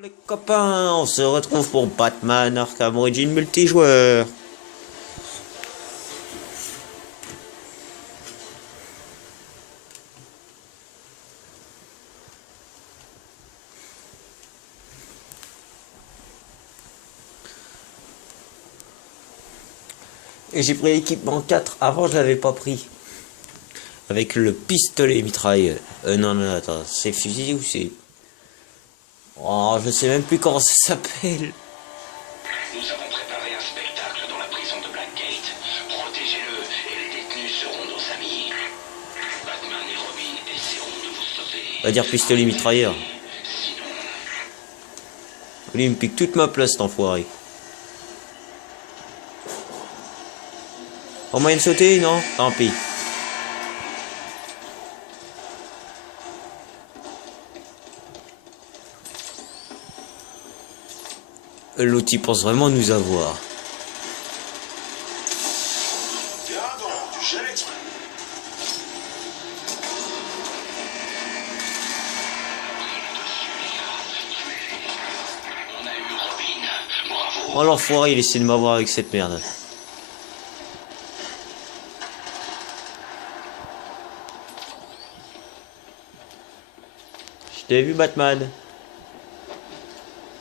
Les copains, on se retrouve pour Batman Arkham Origins multijoueur. Et j'ai pris l'équipement 4, avant je l'avais pas pris. Avec le pistolet mitrailleur. Non, attends, c'est fusil ou c'est... Oh, je sais même plus comment ça s'appelle. Nous avons préparé un spectacle dans la prison de Blackgate. Protégez-le et les détenus seront nos amis. Batman et Robin essaieront de vous sauver. On va dire pistolet mitrailleur. Sinon, Lui, il me pique toute ma place, cet enfoiré. Pas moyen de sauter, non? Tant pis. L'autre, il pense vraiment nous avoir. viens donc, tu gèles exprès. On a eu Robin. Bravo. Oh l'enfoiré, il essaie de m'avoir avec cette merde. Je t'ai vu Batman.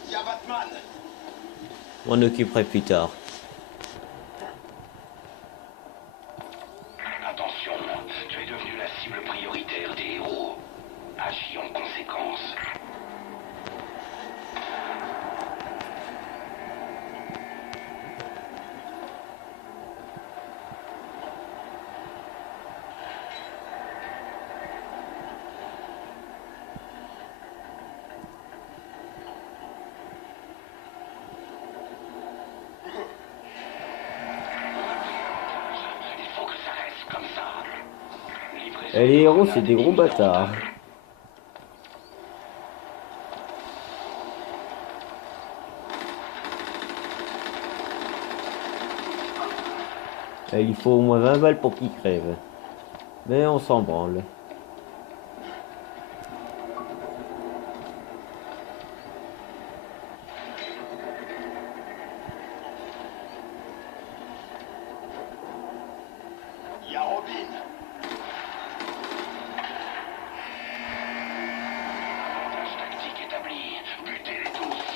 Y'a Batman. On occuperai plus tard. Attention, tu es devenu la cible prioritaire des héros. Agis en conséquence. Il faut que ça reste comme ça. Livraison Et les héros, de c'est des gros bâtards. Et il faut au moins 20 balles pour qu'ils crèvent. Mais on s'en branle. Y'a Robin. Avantage tactique établi. Butez-les tous.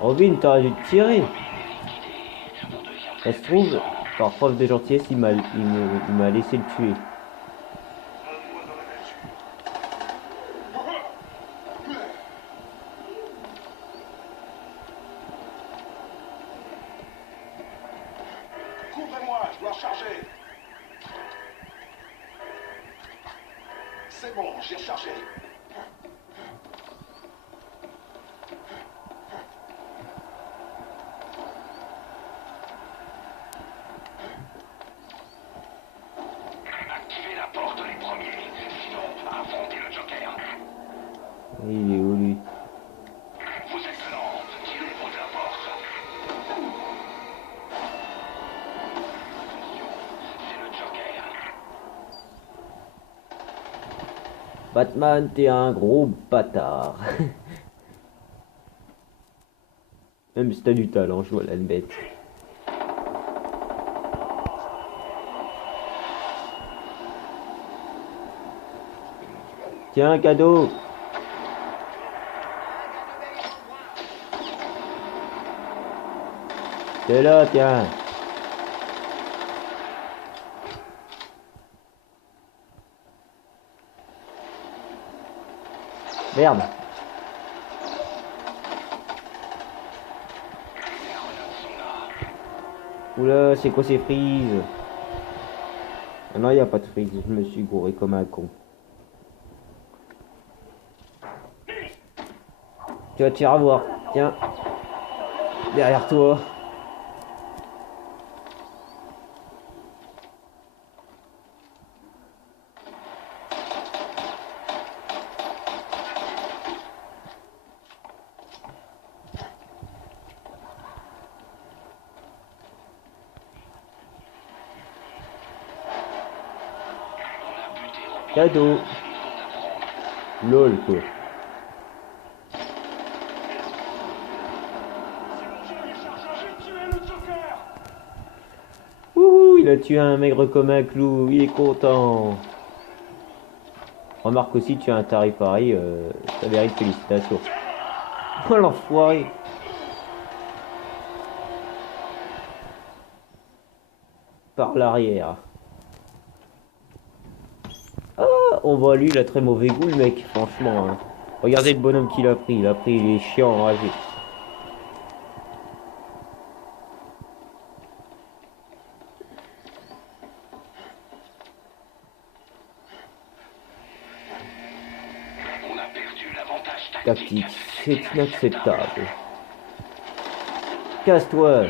Robin, t'aurais dû te tirer. Robin est liquidé. On devient Ça très se trouve, puissant. par preuve de gentillesse, il m'a laissé le tuer. Couvrez-moi, je dois recharger. C'est bon, j'ai rechargé. Activez la porte les premiers, sinon affrontez le Joker. Il est où lui? Vous êtes lent, tirez-vous de la porte. Attention, c'est le Joker. Batman, t'es un gros bâtard. Même si t'as du talent, je vois la bête. Tiens, un cadeau. C'est là, tiens. Merde. Oula, c'est quoi ces frises? Ah non, y a pas de frises, je me suis gouré comme un con. Tu vas te faire avoir. Tiens. Derrière toi. Cadeau. LOL quoi. Wouhou, il a tué un maigre comme un clou, il est content. Remarque aussi, tu as un tarif pareil, ça mérite félicitations. Oh l'enfoiré. Par l'arrière. Ah, on voit lui, il a très mauvais goût le mec, franchement. Hein. Regardez le bonhomme qu'il a pris, il est chiant, enragé. On a perdu l'avantage Tactique, tactique. c'est inacceptable. Casse-toi.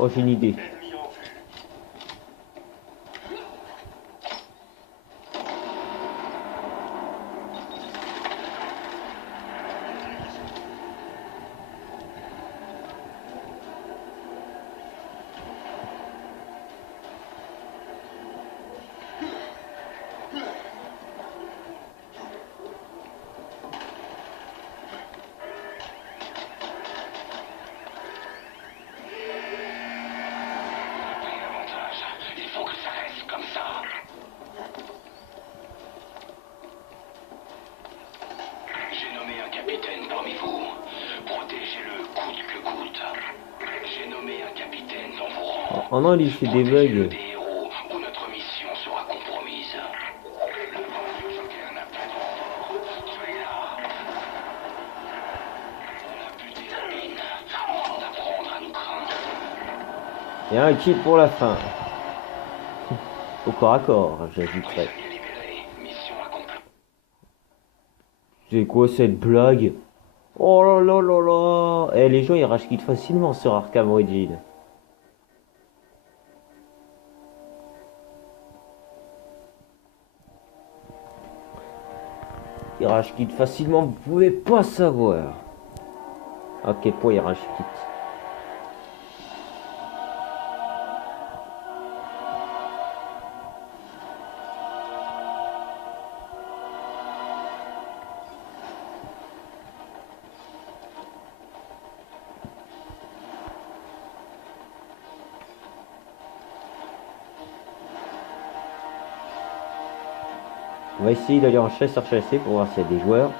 Oh, j'ai une idée. Il faut que ça reste comme ça. J'ai nommé un capitaine parmi vous. Protégez-le coûte que coûte. J'ai nommé un capitaine dans vos rangs. Oh non, il fait des Protégez-le bugs. des héros ou notre mission sera compromise. Le vent du Joker n'a pas de renfort. Soyez là. On a buté Robin avant d'apprendre à nous craindre. Il y a un kill pour la fin. Au corps à corps, j'ajouterais. Prisonnier libéré. Mission accomplie. C'est quoi cette blague? Oh là là là là. Eh, les gens ils rage quit facilement sur Arkham Origins. Ils rage quit facilement, vous pouvez pas savoir. À quel point ils rage quit. On va essayer d'aller en chasseur-chassé pour voir s'il y a des joueurs.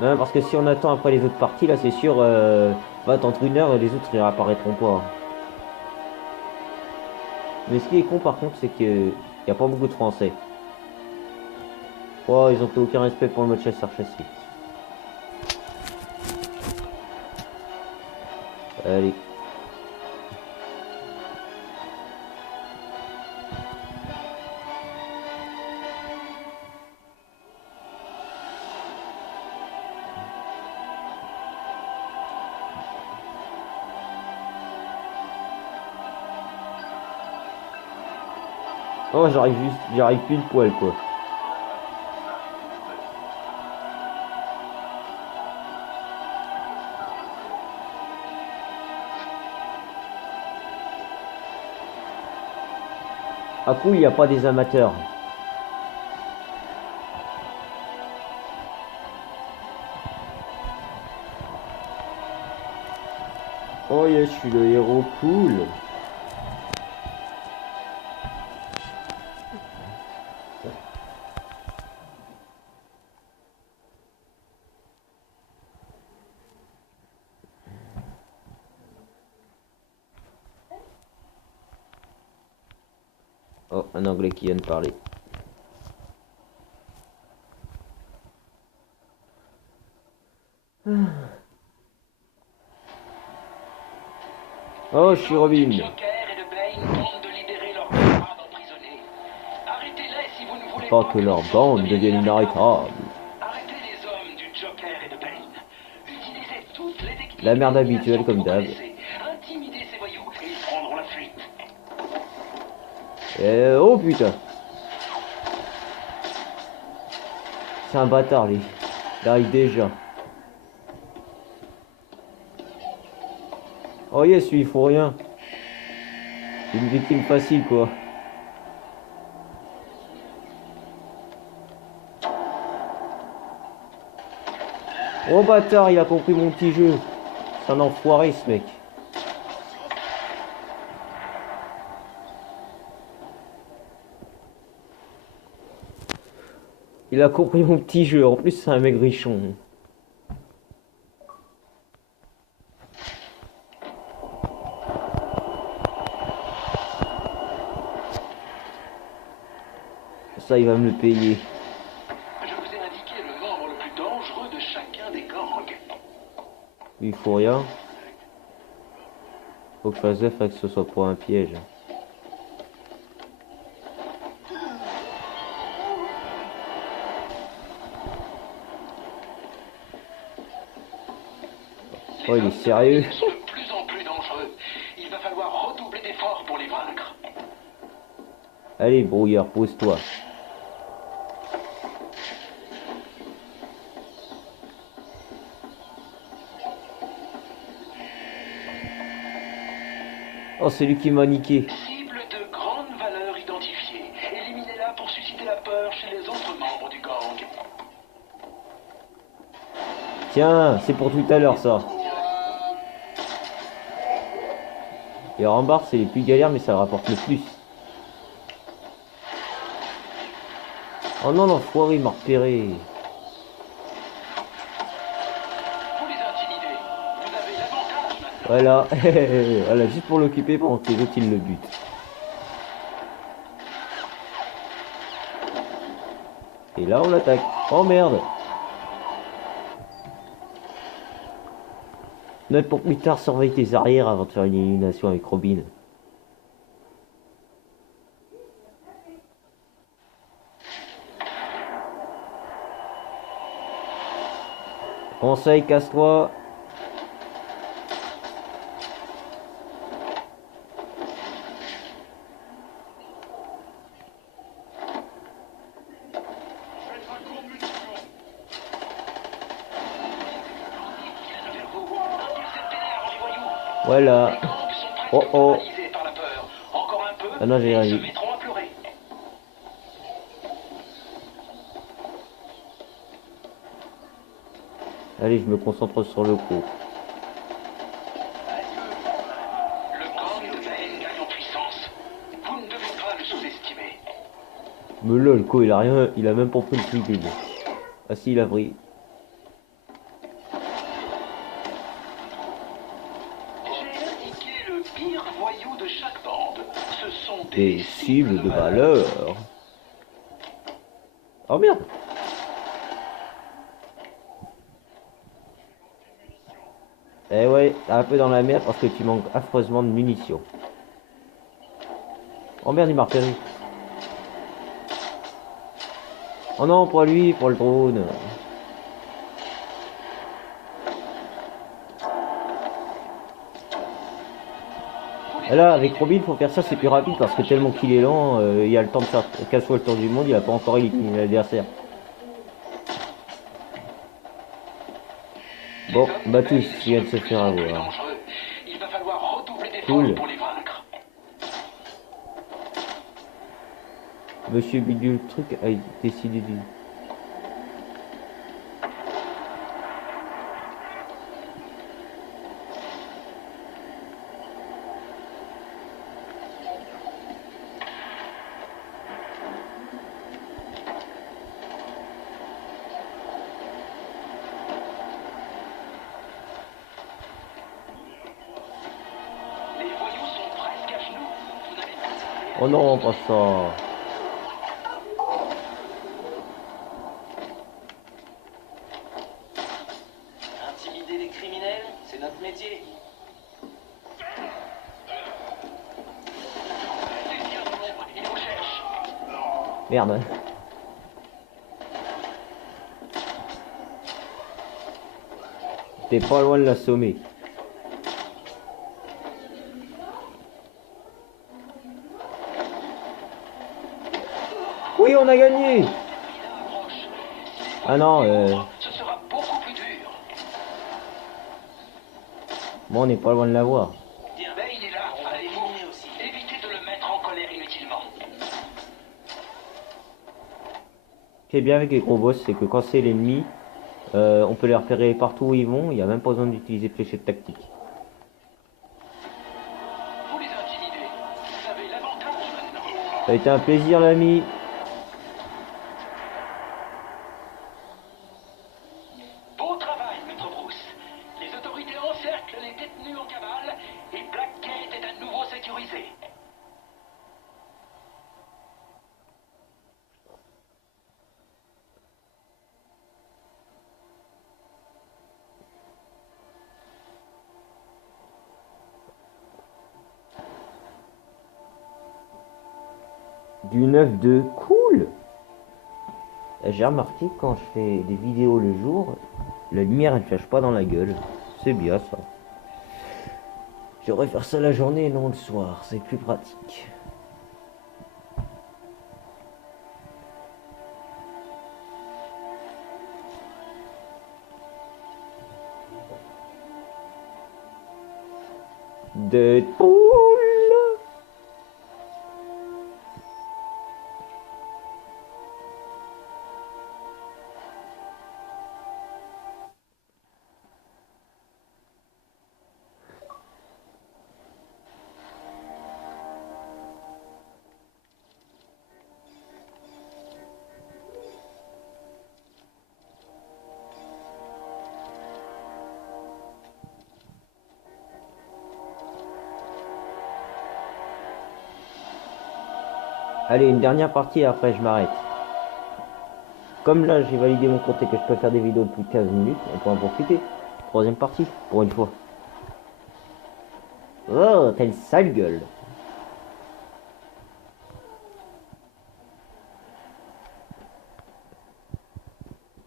Non, parce que si on attend après les autres parties, là c'est sûr, va attendre une heure et les autres ils réapparaîtront pas. Mais ce qui est con par contre, c'est qu'il n'y a pas beaucoup de français. Oh, ils ont fait aucun respect pour le mode chasseur-chassé. Allez. Oh, j'arrive pile poil quoi. À coup, il n'y a pas des amateurs. Oh yes, je suis le héros cool. Oh, un anglais qui vient de parler. Oh, je suis Robin. Joker et de Bane tentent de libérer leurs camarades emprisonnés. Arrêtez-les si vous ne voulez Pas que leur bande devienne inarrêtable. Arrêtez les hommes du Joker et de Bane. La merde habituelle comme d'hab. Intimider ces voyous et ils prendront la fuite. Oh putain. C'est un bâtard lui. Il arrive déjà. Oh yes, lui il faut rien. C'est une victime facile quoi. Oh bâtard, il a compris mon petit jeu. C'est un enfoiré ce mec. Il a compris mon petit jeu. En plus, c'est un maigrichon. Ça, il va me le payer. Je vous ai indiqué le membre le plus dangereux de chacun des gangs. Il faut rien. Faut que je fasse gaffe à que ce soit pas un piège. Oh, il est sérieux. Ils sont de plus en plus dangereux. Il va falloir redoubler d'efforts pour les vaincre. Allez, brouillard, pose-toi. Oh, c'est lui qui m'a niqué. Cible de grande valeur identifiée. Éliminez-la pour susciter la peur chez les autres membres du gang. Tiens, c'est pour tout à l'heure ça. Les rambards, c'est les plus galères, mais ça rapporte le plus. Oh non, l'enfoiré, il m'a repéré. Vous les intimidez. Vous avez l'avantage maintenant. Voilà, voilà, juste pour l'occuper pendant que les autres ils le butent. Et là on l'attaque. Oh merde. Note pour plus tard, surveille tes arrières avant de faire une élimination avec Robin. Conseil, casse-toi. Voilà. Les gangs sont presque Oh oh. paralysés par la peur. Encore un peu, Ah non, j'ai et rien ils se dit. mettront à pleurer. Allez, je me concentre sur le coup. Le gang de Maine gagne en puissance. Vous ne devez pas le sous-estimer. Mais là, le co, il a rien, il a même pas pris le truc. Ah si, il a pris. J'ai indiqué le pire voyou de chaque bande. Ce sont Des cibles de valeur. Oh merde. Eh ouais, t'es un peu dans la merde parce que tu manques affreusement de munitions. Oh merde, il m'a repéré. Oh non, pas lui, pour le drone. Et là, avec Robin, faut faire ça, c'est plus rapide parce que tellement qu'il est lent, il a le temps de faire 4 fois le tour du monde, il a pas encore éliminé l'adversaire. Bon, bah tous, il vient de se faire avoir. Il va falloir redoubler d'efforts Cool. pour les vaincre. Monsieur Bidule truc a décidé de... Les voyous sont presque à genoux. Vous n'avez pas de... Oh non, pas ça. Intimider les criminels, c'est notre métier. Il vous cherche. Merde. T'es pas loin de l'assommer. Oui, on a gagné. Ah non, Ce sera beaucoup plus dur. bon, on n'est pas loin de l'avoir. Bien, ben, il est là. Allez-vous aussi. Évitez de le mettre en colère inutilement. Ce qui est bien avec les gros boss, c'est que quand c'est l'ennemi, on peut les repérer partout où ils vont. Il n'y a même pas besoin d'utiliser fléchette tactique. Vous les intimidez. Vous avez l'avantage maintenant. Ça a été un plaisir, l'ami. Beau travail, Maître Bruce. Les autorités encerclent les détenus en cavale et Blackgate est à nouveau sécurisé. Du 9-2, cool. J'ai remarqué quand je fais des vidéos le jour, la lumière elle ne flash pas dans la gueule. C'est bien ça. J'aurais faire ça la journée et non le soir, c'est plus pratique. Deadpool. Allez, une dernière partie et après je m'arrête. Comme là j'ai validé mon compte et que je peux faire des vidéos de plus de 15 minutes, on peut en profiter. Troisième partie, pour une fois. Oh, t'as une sale gueule.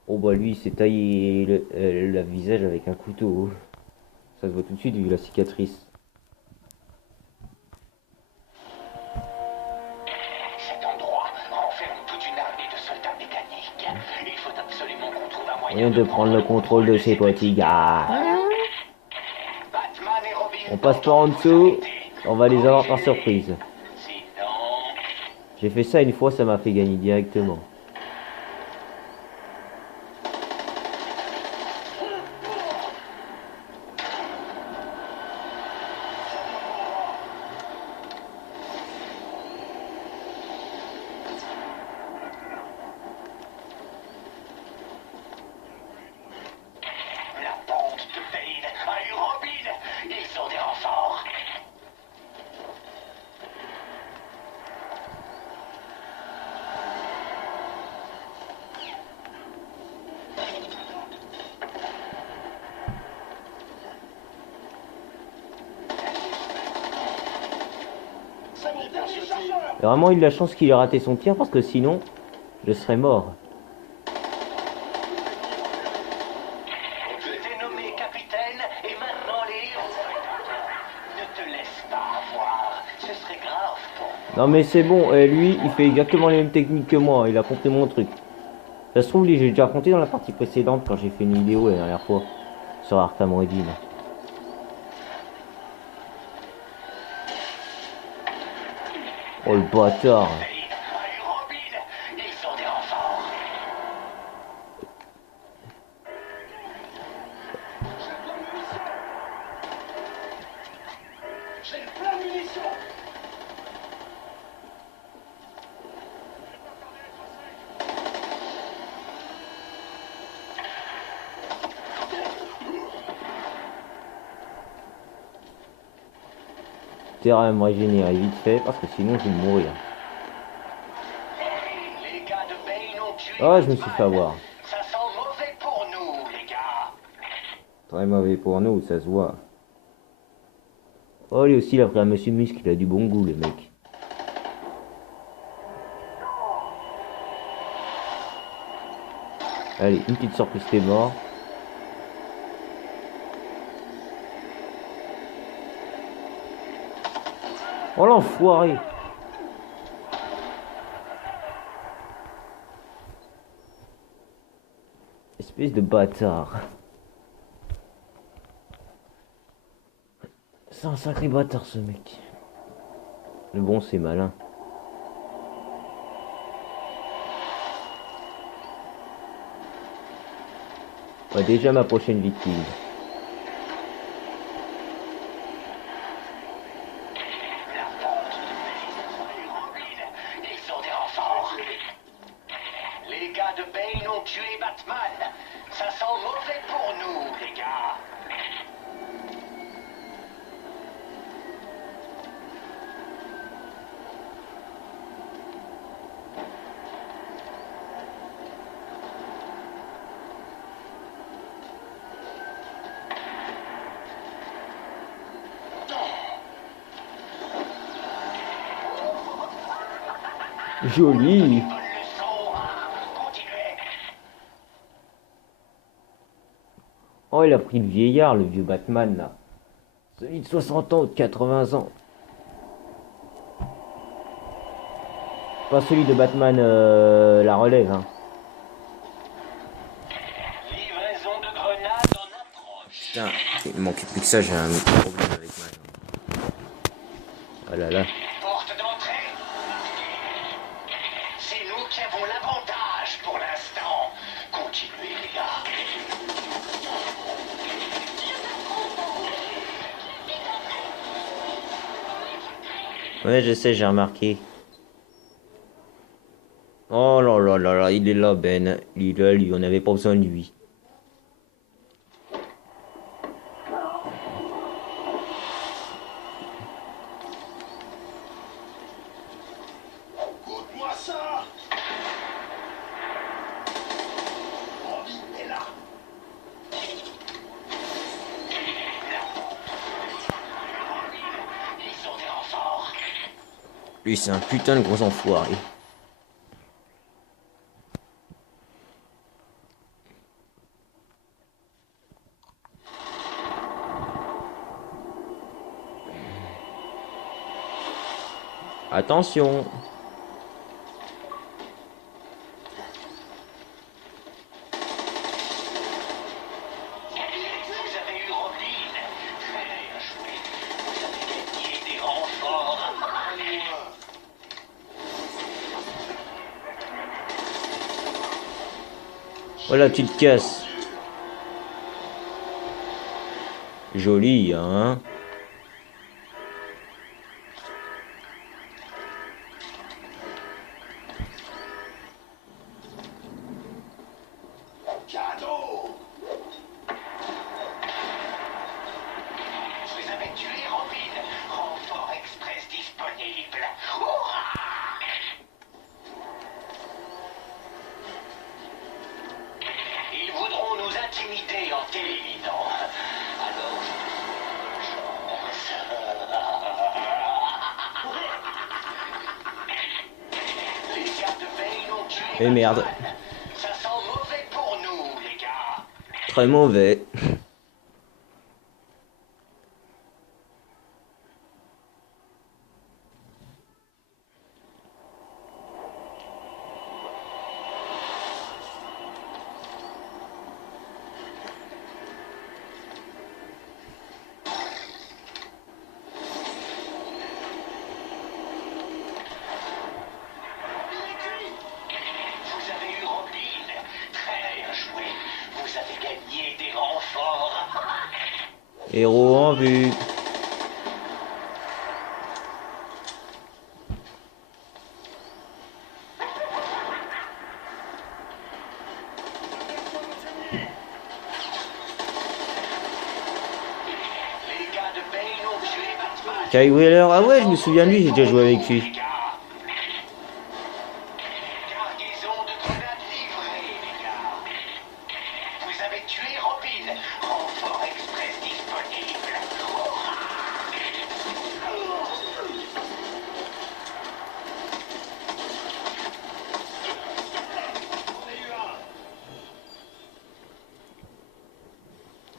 Oh bah lui il s'est taillé le visage avec un couteau. Ça se voit tout de suite vu la cicatrice. Cet endroit renferme toute une armée de soldats mécaniques. Il faut absolument qu'on trouve un moyen Moyen de prendre le contrôle de ces petits gars. Batman et Robin. On passe par en dessous, on va les avoir par surprise. Sinon, J'ai fait ça une fois, ça m'a fait gagner directement. la bande de Bane a eu Robin. Ils ont des renforts. Et vraiment, il a la chance qu'il ait raté son tir parce que sinon, je serais mort. Je t'ai nommé capitaine et maintenant les héros. Ne te laisse pas avoir. Ce serait grave pour moi. Non mais c'est bon, lui, il fait exactement les mêmes techniques que moi, il a compris mon truc. Ça se trouve, lui, j'ai déjà affronté dans la partie précédente quand j'ai fait une vidéo la dernière fois sur Arkham Origins. Oh le bâtard. Bane a eu Robin. Ils ont des renforts. J'ai plein de munitions. Terrain à me régénérer vite fait parce que sinon je vais mourir. Les gars de Bane ont tué. Oh, je me suis fait avoir. Ça sent mauvais pour nous, les gars. Très mauvais pour nous, ça se voit. Oh, lui aussi, il a pris un monsieur muscle, il a du bon goût, le mec. Allez, une petite surprise, t'es mort. Oh l'enfoiré! Espèce de bâtard. C'est un sacré bâtard ce mec. Mais bon, c'est malin. Ouais, déjà ma prochaine victime. Ils sont des renforts. Les gars de Bane ont tué Batman. Ça sent mauvais pour nous, les gars. Joli. Bonne leçon. Continuez. Oh, il a pris le vieillard, le vieux Batman là. Celui de 60 ans ou de 80 ans. Pas celui de Batman la relève, hein. Livraison de grenades en approche. Putain, il me manquait plus que ça, j'ai un problème avec ma jambe. Oh là là. Porte d'entrée. C'est nous qui avons l'avantage pour l'instant. Continuez, les gars. Ouais, je sais, j'ai remarqué. Oh là là là là, il est là, Ben. Il est là, lui, on n'avait pas besoin de lui. Écoute-moi ça. Robin est là. Ils sont des renforts. Lui, c'est un putain de gros enfoiré. Attention. Vous avez eu Robin. Très bien joué. Vous avez gagné des renforts. Voilà, tu te casses. Joli, hein. Cadeau. Vous avez tué Robin. Renfort express disponible. Hurrah! Ils voudront nous intimider en t'éliminant. Alors, les gars de Bane ont tué Eh merde. Batman. Ça sent mauvais pour nous, les gars. Très mauvais. Vous avez eu Robin. Très bien joué. Vous avez gagné des renforts. Héros en vue. Les gars de Bane ont tué Batman. Kai Wheeler, ah ouais, je me souviens de lui, j'ai déjà joué avec lui. Les gars. Cargaison de grenades livrée, les gars. Vous avez tué Robin. Renfort express disponible.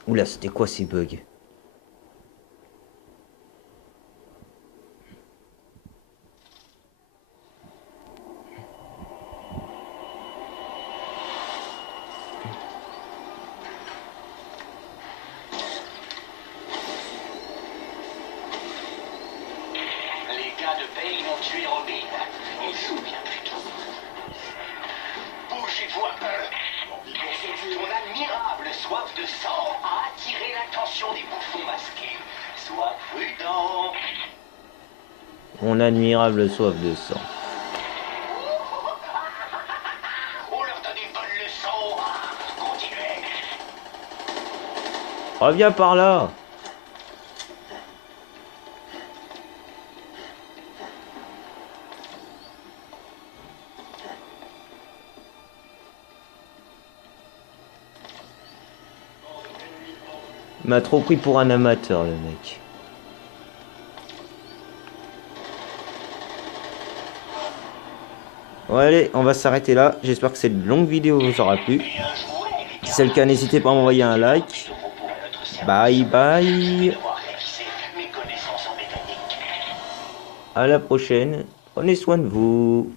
Oula, c'était quoi ces bugs? tuer Robin. On se souvient plutôt. Bougez-vous un peu. Ton admirable soif de sang a attiré l'attention des bouffons masqués. Sois prudent. Mon admirable soif de sang. On leur donne une bonne leçon. Continuez. Reviens par là. Il m'a trop pris pour un amateur, le mec. Bon, allez, on va s'arrêter là. J'espère que cette longue vidéo vous aura plu. Si c'est le cas, n'hésitez pas à m'envoyer un like. Bye bye. À la prochaine. Prenez soin de vous.